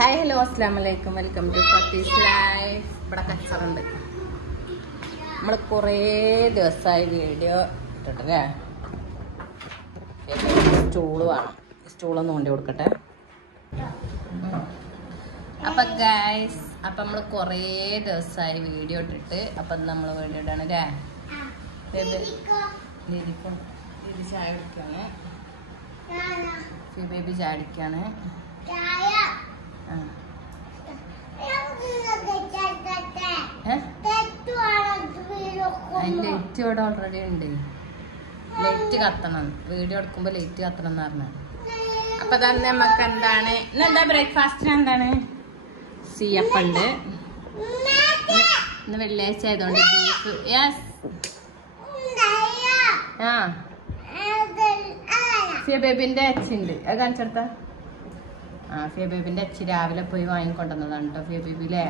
Hi hello അസ്സലാമലൈക്കും welcome to ഫത്തീസ് life. ഇവിടെ കച്ചറുണ്ട്. നമ്മൾ കുറേ ദിവസമായി വീഡിയോ ഇട്ടിട്ടല്ലേ. സ്റ്റൂള് വേണം, സ്റ്റൂളൊന്ന് കൊണ്ടു കൊടുക്കട്ടെ. അപ്പം ഗൈസ്, അപ്പം നമ്മൾ കുറേ ദിവസമായി വീഡിയോ ഇട്ടിട്ട് അപ്പം നമ്മൾ വീഡിയോ ഇട്ടാണ് അല്ലേ. ദീദി ചായ കുടിക്കാണ്, ബേബി ചായ കുടിക്കാണ്. ലൈറ്റ് ഇവിടെ ഓൾറെഡി ഉണ്ട്. ലൈറ്റ് കത്തണം, വീഡിയോ എടുക്കുമ്പോ ലൈറ്റ് കത്തണം എന്ന് പറഞ്ഞ. അപ്പൊ തന്നെ നമുക്ക് എന്താണ് ഇന്നെന്താ ബ്രേക്ക്ഫാസ്റ്റിന് എന്താണ് സീയപ്പുണ്ട്. ഇന്ന് വെള്ളിയാഴ്ച ആയതുകൊണ്ട് ബീഫ്. യെസ്, ആ ഫിയ ബേബിന്റെ അച്ഛണ്ട്, അത് കാണിച്ചെടുത്ത. ഫിയ ബേബിന്റെ അച്ഛൻ രാവിലെ പോയി വാങ്ങിക്കൊണ്ടുവന്നതാണ് കേട്ടോ. ഫിയ ബേബിയിലെ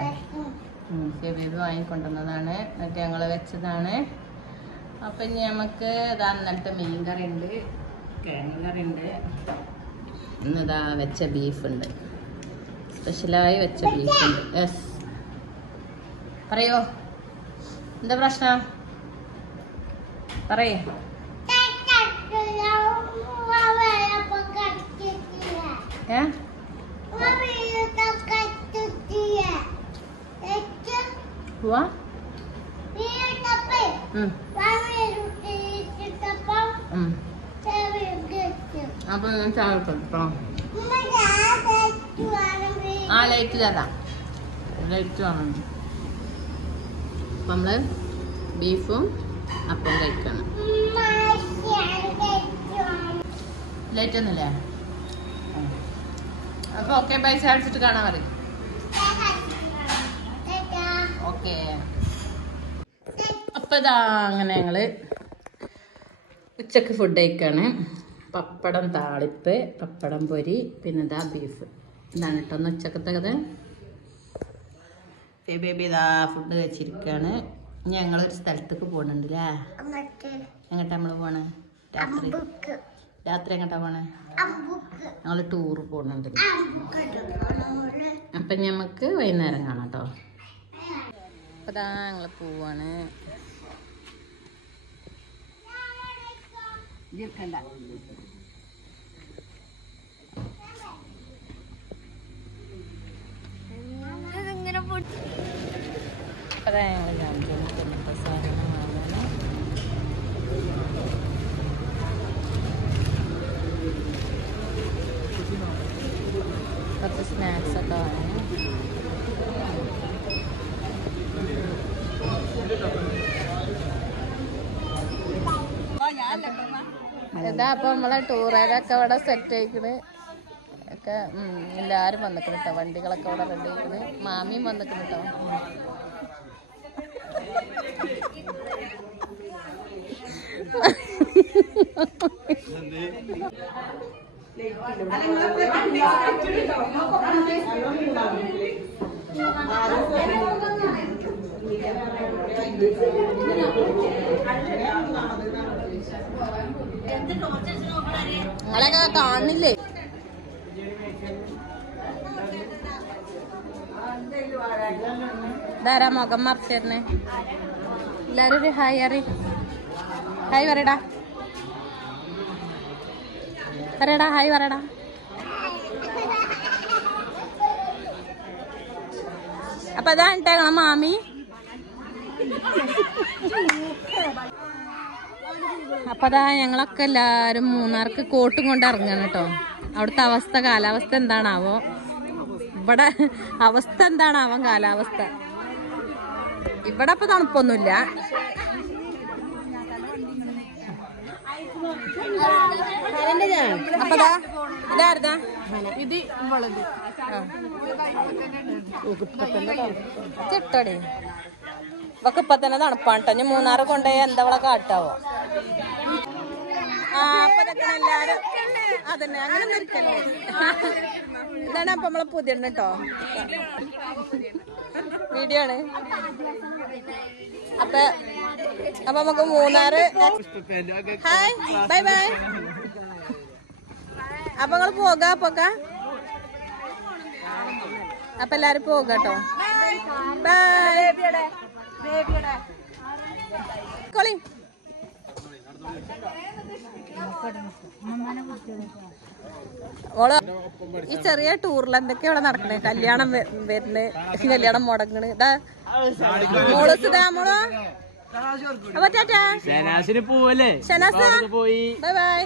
ഫിയ ബേബി വാങ്ങിക്കൊണ്ടുവന്നതാണ്, എന്നിട്ട് ഞങ്ങൾ വെച്ചതാണ്. അപ്പം ഇനി നമുക്ക് ഇതാ ഇന്നലത്തെ മീൻ കറി ഉണ്ട്, കിഴങ്ങ് കറി ഉണ്ട്. ഇന്നിതാ വെച്ച ബീഫുണ്ട്, സ്പെഷ്യലായി വെച്ച ബീഫുണ്ട്. യെസ്, പറയോ എന്താ പ്രശ്നം പറയേ. അപ്പൊ ഞാൻ ചായ കേട്ടോ. ആ ലൈറ്റ് തരാം, ലൈറ്റ് വേണം. അപ്പൊ നമ്മള് ബീഫും അപ്പം കഴിക്കണം. ലൈറ്റ് ഒന്നുമില്ലേ? അപ്പൊ ഓക്കെ ബൈ. ചാടിച്ചിട്ട് കാണാൻ പറയും. ഓക്കെ. അപ്പൊ ഇതാ അങ്ങനെ ഞങ്ങള് ഉച്ചക്ക് ഫുഡ് കഴിക്കാണ്. പപ്പടം താളിപ്പ്, പപ്പടം പൊരി, പിന്നെ ഇതാ ബീഫ്. ഇതാണ് കേട്ടോ ഒന്ന് ഉച്ചക്കത്തത്. ബേബി ഇതാ ഫുഡ് കഴിച്ചിരിക്കുകയാണ്. ഞങ്ങളൊരു സ്ഥലത്തേക്ക് പോകണുണ്ട് അല്ലേ. എങ്ങോട്ടാ നമ്മള് പോണേ? രാത്രി എങ്ങോട്ടാ പോണേ? ഞങ്ങള് ടൂറ് പോകുന്നുണ്ട്. അപ്പൊ ഞമ്മക്ക് വൈകുന്നേരം കാണാം കേട്ടോ. അപ്പൊ ഇതാ ഞങ്ങള് പോവാണ്. അതാ ഞങ്ങള് ജാമിച്ചിട്ട് സാധനം വാങ്ങാന്. കുറച്ച് സ്നാക്സ് ഒക്കെ വാങ്ങി. ഇതാ അപ്പൊ നമ്മളെ ടൂറേതൊക്കെ ഇവിടെ സെറ്റ് ആയിക്കണ് ഒക്കെ. എല്ലാരും വന്നിക്കണ് കേട്ടോ, വണ്ടികളൊക്കെ ഇവിടെ റെഡി ആയിക്കണ്. മാമിയും വന്നിക്കണ് കേട്ടോ. നിങ്ങളൊക്കെ കാണുന്നില്ലേ? ഇതാരാ മുഖം മറിച്ചേർന്ന്? എല്ലാരും ഒരു ഹായ് അറി, ഹായ് പറയടാ, പറയടാ ഹായ് പറയടാ. അപ്പൊ അതാ ഇട്ടാ മാമി. അപ്പൊ അതാ ഞങ്ങളൊക്കെ എല്ലാരും മൂന്നാർക്ക് കോട്ടും കൊണ്ട് ഇറങ്ങാണ് കേട്ടോ. അവിടുത്തെ അവസ്ഥ, കാലാവസ്ഥ എന്താണാവോ, ഇവിടെ അവസ്ഥ എന്താണാവോ കാലാവസ്ഥ. ഇവിടെ ഇപ്പൊ തണുപ്പൊന്നുമില്ല. അപ്പതാ ഇതായിരുന്നാ ഇത് ചിട്ടടി ഇവക്ക് ഇപ്പൊ തന്നെ തണുപ്പാണ് കേട്ടോ. ഇനി മൂന്നാറ് കൊണ്ടുപോയി എന്തവളെ കാട്ടാവോ. അപ്പൊ എല്ലാരും അതന്നെ അങ്ങനെ നിൽക്കല്ലേ. ഇതാണ് അപ്പൊ നമ്മളെ പുതിയ കേട്ടോ, വീഡിയോ ആണ്. അപ്പൊ നമുക്ക് മൂന്നാറ്. Hi bye bye. അപ്പൊ നിങ്ങൾ പോകാ അപ്പൊ എല്ലാരും പോകട്ടോ. ബൈ. കോളി ഓള് ഈ ചെറിയ ടൂറിൽ എന്തൊക്കെയാ ഇവിടെ നടക്കണേ? കല്യാണം വരുന്നേ, കല്യാണം മുടങ്ങണ്. ഇതാ മോള് സുധാ മോളോ. Bye bye.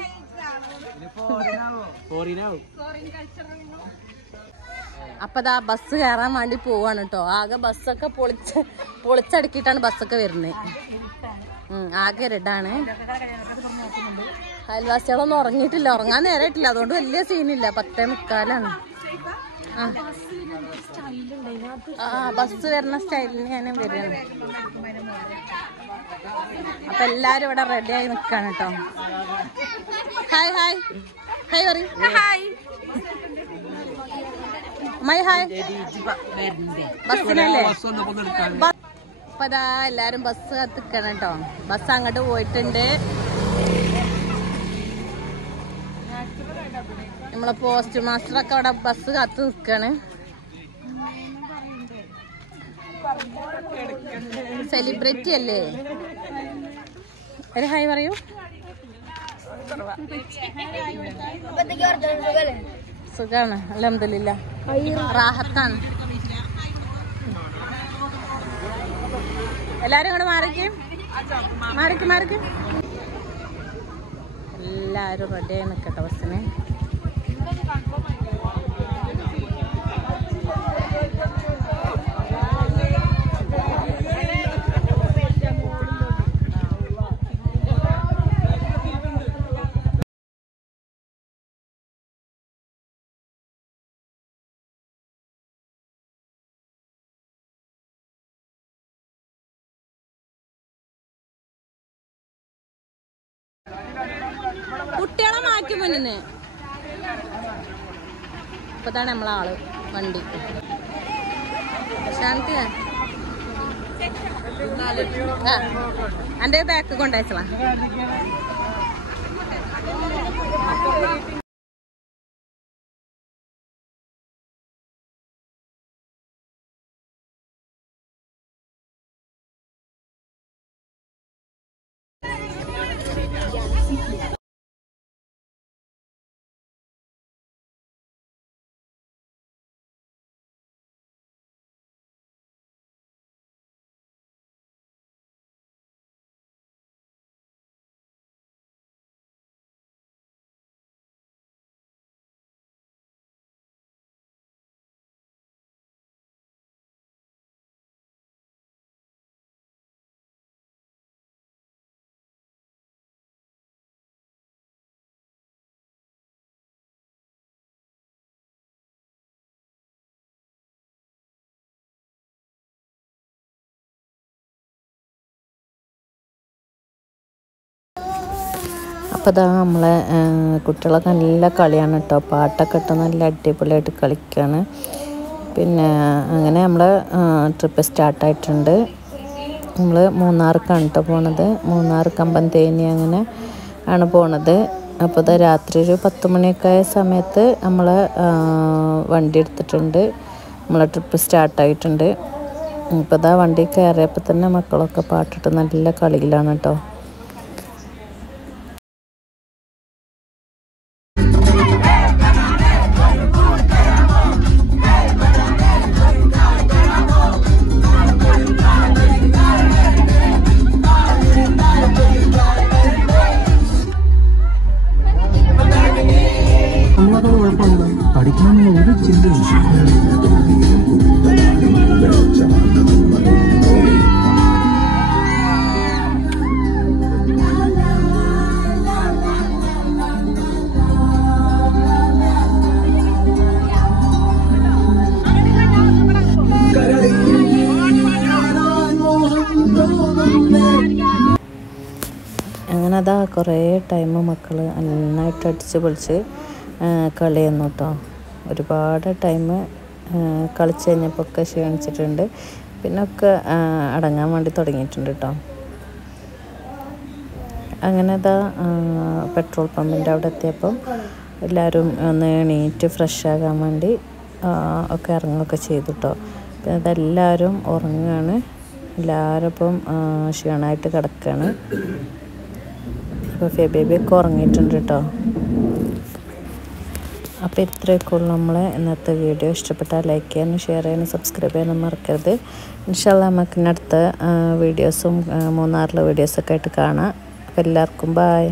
അപ്പൊ ദാ ബസ് കയറാൻ വേണ്ടി പോവാണ് കേട്ടോ. ആകെ ബസ്സൊക്കെ പൊളിച്ചടുക്കിട്ടാണ് ബസ്സൊക്കെ വരുന്നത്. ആകെ ഇരടാണ്. അയൽവാസികളൊന്നും ഉറങ്ങിയിട്ടില്ല, ഉറങ്ങാൻ നേരമായിട്ടില്ല. അതുകൊണ്ട് വലിയ സീനില്ല. 10:45. ബസ് വരുന്ന സ്റ്റൈലിന് ഞാൻ വരികയാണ്. അപ്പൊ എല്ലാരും ഇവിടെ റെഡി ആയി നിക്കാണ് കേട്ടോ. ഹായ് ഹായ് ഹായ് പറയും. My hi. ബസ്സിനല്ലേ? അപ്പൊ അതാ എല്ലാരും ബസ് കത്തിക്കണം കേട്ടോ. ബസ് അങ്ങോട്ട് പോയിട്ടുണ്ട്. നമ്മളെ പോസ്റ്റ് മാസ്റ്ററൊക്കെ അവിടെ ബസ് കാത്ത് നിൽക്കാണ്. സെലിബ്രിറ്റി അല്ലേ? ഒരു ഹായ് പറയൂ. സുഖാണ്, അൽഹംദുലില്ലാ, റാഹത്താണ്. എല്ലാരും കൂടെ മാറിക്ക്. എല്ലാരും റെഡിയായി നിക്കട്ടെ ബസ്സിന്. കുട്ടികളെ മാറ്റി മുന്നിന്ന്. ഇപ്പതാണ് നമ്മളാള് വണ്ടി. ശാന്തി എന്റെ ബാക്ക് കൊണ്ടയച്ചളാ. അപ്പോൾ ഇതാ നമ്മളെ കുട്ടികളൊക്കെ നല്ല കളിയാണ് കേട്ടോ. പാട്ടൊക്കെ ഇട്ട് നല്ല അടിപൊളിയായിട്ട് കളിക്കുകയാണ്. പിന്നെ അങ്ങനെ നമ്മൾ ട്രിപ്പ് സ്റ്റാർട്ടായിട്ടുണ്ട്. നമ്മൾ മൂന്നാർക്കാണ് കേട്ടോ പോണത്. മൂന്നാർ, കമ്പന്തേനി അങ്ങനെ ആണ് പോണത്. അപ്പോൾ ഇതാ രാത്രി ഒരു 10 മണിയൊക്കെ ആയ സമയത്ത് നമ്മൾ വണ്ടി എടുത്തിട്ടുണ്ട്. നമ്മളെ ട്രിപ്പ് സ്റ്റാർട്ടായിട്ടുണ്ട്. ഇപ്പോൾ ഇതാ വണ്ടി കയറിയപ്പോൾ തന്നെ മക്കളൊക്കെ പാട്ടിട്ട് നല്ല കളിയിലാണ് കേട്ടോ. പഠിക്കാനുള്ള ഒരു ചിന്തയും അങ്ങനെ അതാ കുറേ ടൈം മക്കൾ നന്നായിട്ട് അടിച്ച് പൊളിച്ച് കളിയുന്നു കേട്ടോ. ഒരുപാട് ടൈം കളിച്ച് കഴിഞ്ഞപ്പോൾ ഒക്കെ ക്ഷീണിച്ചിട്ടുണ്ട്. പിന്നെ ഒക്കെ അടങ്ങാൻ വേണ്ടി തുടങ്ങിയിട്ടുണ്ട് കേട്ടോ. അങ്ങനെ അതാ പെട്രോൾ പമ്പിൻ്റെ അവിടെ എത്തിയപ്പം എല്ലാവരും ഒന്ന് എണീറ്റ് ഫ്രഷ് ആകാൻ വേണ്ടി ഒക്കെ ഇറങ്ങുകയൊക്കെ ചെയ്തു കേട്ടോ. പിന്നെ അതെല്ലാവരും ഉറങ്ങുകയാണ്. എല്ലാവരും ഇപ്പം ക്ഷീണമായിട്ട് കിടക്കുകയാണ്. അപ്പോൾ ബേബിയൊക്കെ ഉറങ്ങിയിട്ടുണ്ട് കേട്ടോ. അപ്പോൾ ഇത്രയൊക്കെ ഉള്ളൂ നമ്മളെ ഇന്നത്തെ വീഡിയോ. ഇഷ്ടപ്പെട്ടാൽ ലൈക്ക് ചെയ്യാനും ഷെയർ ചെയ്യാനും സബ്സ്ക്രൈബ് ചെയ്യാനും മറക്കരുത്. ഇൻഷാ അല്ലാഹ് നമുക്ക് ഇനി അടുത്ത വീഡിയോസും മൂന്നാറിലെ വീഡിയോസൊക്കെ ആയിട്ട് കാണാം. അപ്പോൾ എല്ലാവർക്കും ബൈ.